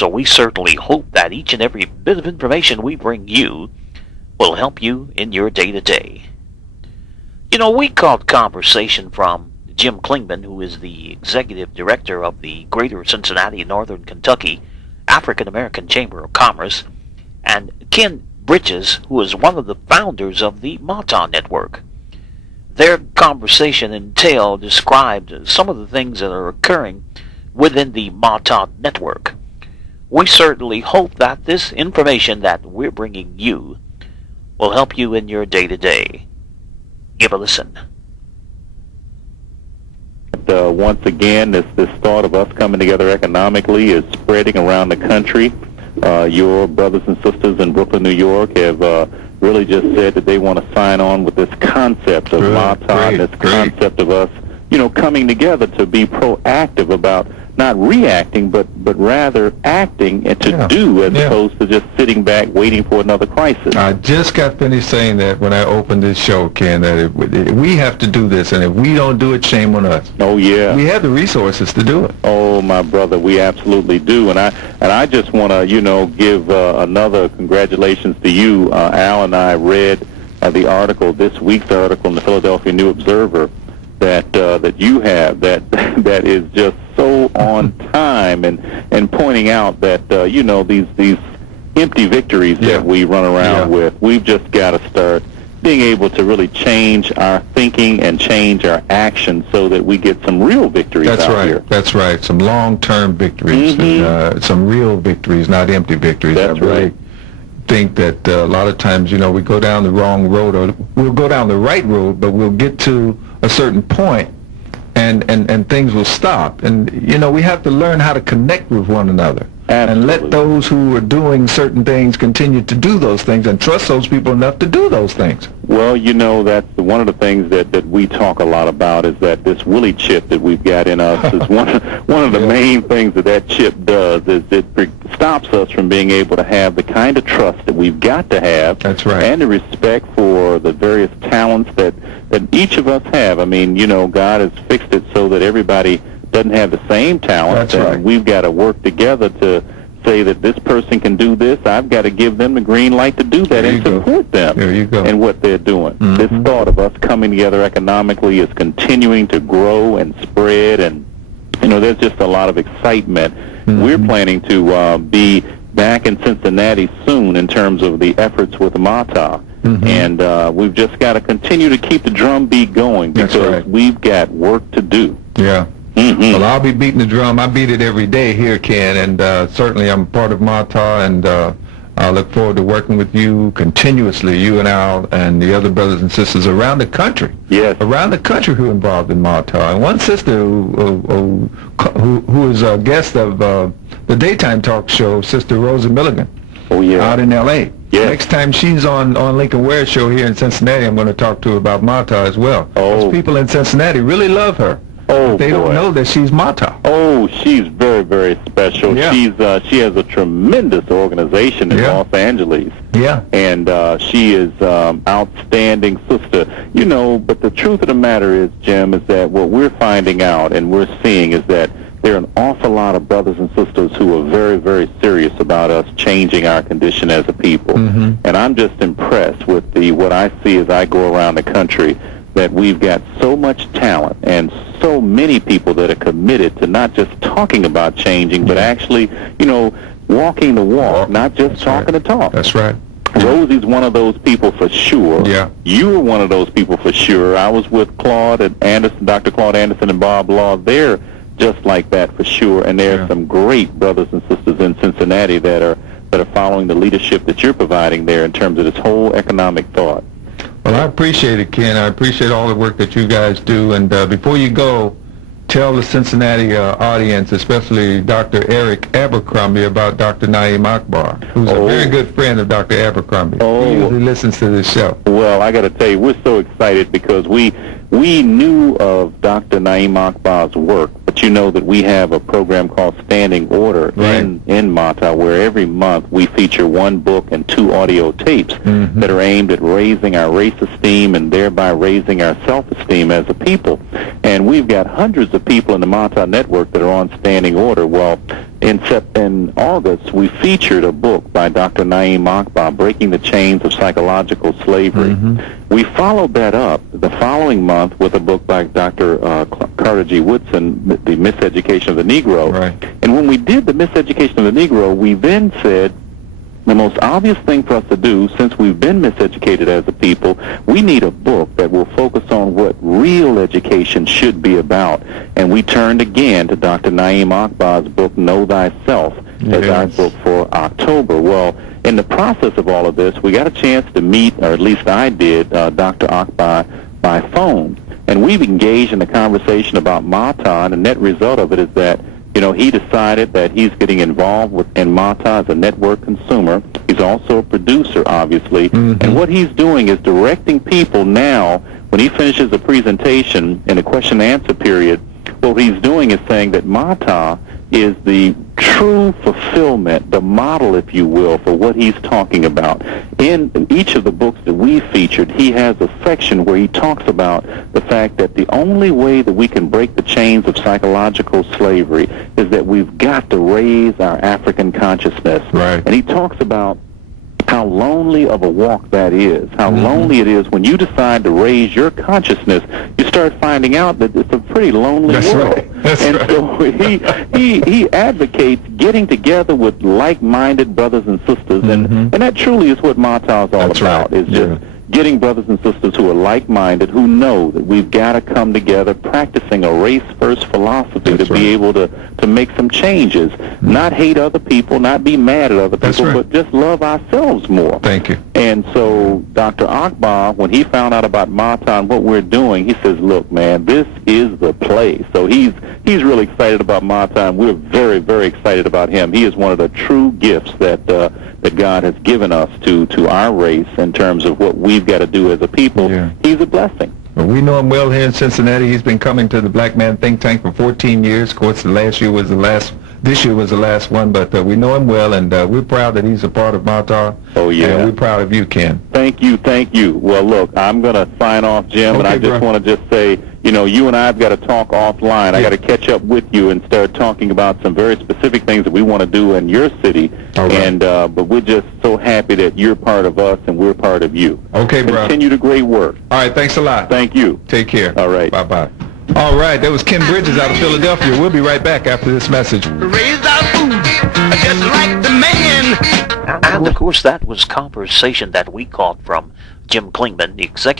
So we certainly hope that each and every bit of information we bring you will help you in your day-to-day. You know, we caught conversation from Jim Clingman, who is the executive director of the Greater Cincinnati, Northern Kentucky African American Chamber of Commerce, and Ken Bridges, who is one of the founders of the Mata Network. Their conversation described some of the things that are occurring within the Mata Network. We certainly hope that this information that we're bringing you will help you in your day-to-day. Give a listen. Once again, this thought of us coming together economically is spreading around the country. Your brothers and sisters in Brooklyn, New York have really just said that they want to sign on with this concept of Mata, this concept of us, coming together to be proactive about not reacting, but rather acting and to do, as opposed to just sitting back waiting for another crisis. I just got finished saying that when I opened this show, Ken, that we have to do this, and if we don't do it, shame on us. Oh, yeah. We have the resources to do it. Oh, my brother, we absolutely do. And I just want to, give another congratulations to you. Al and I read the article, this week's article in the Philadelphia New Observer, that you have that is just so on time and pointing out that these empty victories that we run around with, we've just got to start being able to really change our thinking and change our actions so that we get some real victories out here. That's right. Some long-term victories, some real victories, not empty victories. That's right. Think that a lot of times, we go down the wrong road, or we'll go down the right road, but we'll get to a certain point and things will stop. And, we have to learn how to connect with one another. Absolutely. And let those who are doing certain things continue to do those things and trust those people enough to do those things. Well, that's one of the things that we talk a lot about, is that this Willie chip that we've got in us is one of the main things that chip does, is it stops us from being able to have the kind of trust that we've got to have. That's right. And the respect for the various talents that each of us have. I mean, God has fixed it so that everybody doesn't have the same talent. That's right. We've got to work together to say that this person can do this. I've got to give them the green light to do that and support them in what they're doing. This thought of us coming together economically is continuing to grow and spread, and there's just a lot of excitement. We're planning to be back in Cincinnati soon in terms of the efforts with Mata. And we've just got to continue to keep the drumbeat going, because we've got work to do. Yeah. Well, I'll be beating the drum. I beat it every day here, Ken, and certainly I'm part of Mata, and I look forward to working with you continuously, you and Al and the other brothers and sisters around the country. Yes. Around the country who are involved in Mata. And one sister who is a guest of the daytime talk show, Sister Rosie Milligan, out in L.A. Yes. Next time she's on Lincoln Ware show here in Cincinnati, I'm going to talk to her about Mata as well. Because people in Cincinnati really love her. Oh, they don't know that she's Mata. Oh, she's very, very special. Yeah. She has a tremendous organization in Los Angeles. Yeah. And she is outstanding sister. But the truth of the matter is, Jim, is that what we're finding out and we're seeing is that there are an awful lot of brothers and sisters who are very, very serious about us changing our condition as a people. And I'm just impressed with what I see as I go around the country, that we've got so much talent and so many people that are committed to not just talking about changing, but actually, walking the walk, not just talking the talk. That's right. Rosie's one of those people for sure. Yeah. You were one of those people for sure. I was with Claud and Anderson, Dr. Claud Anderson and Bob Law. They're just like that for sure. And there are some great brothers and sisters in Cincinnati that are following the leadership that you're providing there in terms of this whole economic thought. Well, I appreciate it, Ken. I appreciate all the work that you guys do. And before you go, tell the Cincinnati audience, especially Dr. Eric Abercrombie, about Dr. Naeem Akbar, who's a very good friend of Dr. Abercrombie. He usually listens to this show. Well, I got to tell you, we're so excited because we knew of Dr. Naeem Akbar's work, but you know that we have a program called Standing Order in Mata, where every month we feature one book and 2 audio tapes that are aimed at raising our race esteem and thereby raising our self-esteem as a people. And we've got hundreds of people in the Mata network that are on Standing Order. Well, in August, we featured a book by Dr. Naeem Akbar, Breaking the Chains of Psychological Slavery. We followed that up the following month with a book by Dr. Carter G. Woodson, The Miseducation of the Negro. Right. And when we did The Miseducation of the Negro, we then said, the most obvious thing for us to do, since we've been miseducated as a people, we need a book that will focus on what real education should be about. And we turned again to Dr. Naeem Akbar's book, Know Thyself, as our book for October. Well, in the process of all of this, we got a chance to meet, or at least I did, Dr. Akbar by phone. And we've engaged in a conversation about Mata, and the net result of it is that he decided that he's getting involved in Mata as a network consumer. He's also a producer, obviously. And what he's doing is directing people now, when he finishes a presentation in a question-and-answer period, what he's doing is saying that Mata is the true fulfillment, the model, if you will, for what he's talking about. In each of the books that we featured, he has a section where he talks about the fact that the only way that we can break the chains of psychological slavery is that we've got to raise our African consciousness. Right. And he talks about how lonely of a walk that is, how lonely it is when you decide to raise your consciousness. You start finding out that it's a pretty lonely world. Right. That's and right. So he advocates getting together with like-minded brothers and sisters, and that truly is what Mata is all That's about, right. is just getting brothers and sisters who are like-minded, who know that we've got to come together practicing a race-first philosophy to be able to make some changes, not hate other people, not be mad at other people, but just love ourselves more. Thank you. And so Dr. Akbar, when he found out about Mata and what we're doing, he says, look, man, this is the place. So he's really excited about Mata, and we're very, very excited about him. He is one of the true gifts that God has given us to our race in terms of what we've got to do as a people. Yeah. He's a blessing. Well, we know him well here in Cincinnati. He's been coming to the Black Man Think Tank for 14 years. Of course, this year was the last one, but we know him well, and we're proud that he's a part of Mata. Oh, yeah. And we're proud of you, Ken. Thank you. Well, look, I'm going to sign off, Jim, and I just want to just say, you and I have got to talk offline. I got to catch up with you and start talking about some very specific things that we want to do in your city. Right. And but we're just so happy that you're part of us and we're part of you. Okay, bro. Continue the great work. All right, thanks a lot. Thank you. Take care. All right. Bye-bye. All right, that was Ken Bridges out of Philadelphia. We'll be right back after this message. Raise our food just like the man. And of course, that was conversation that we caught from Jim Clingman, the executive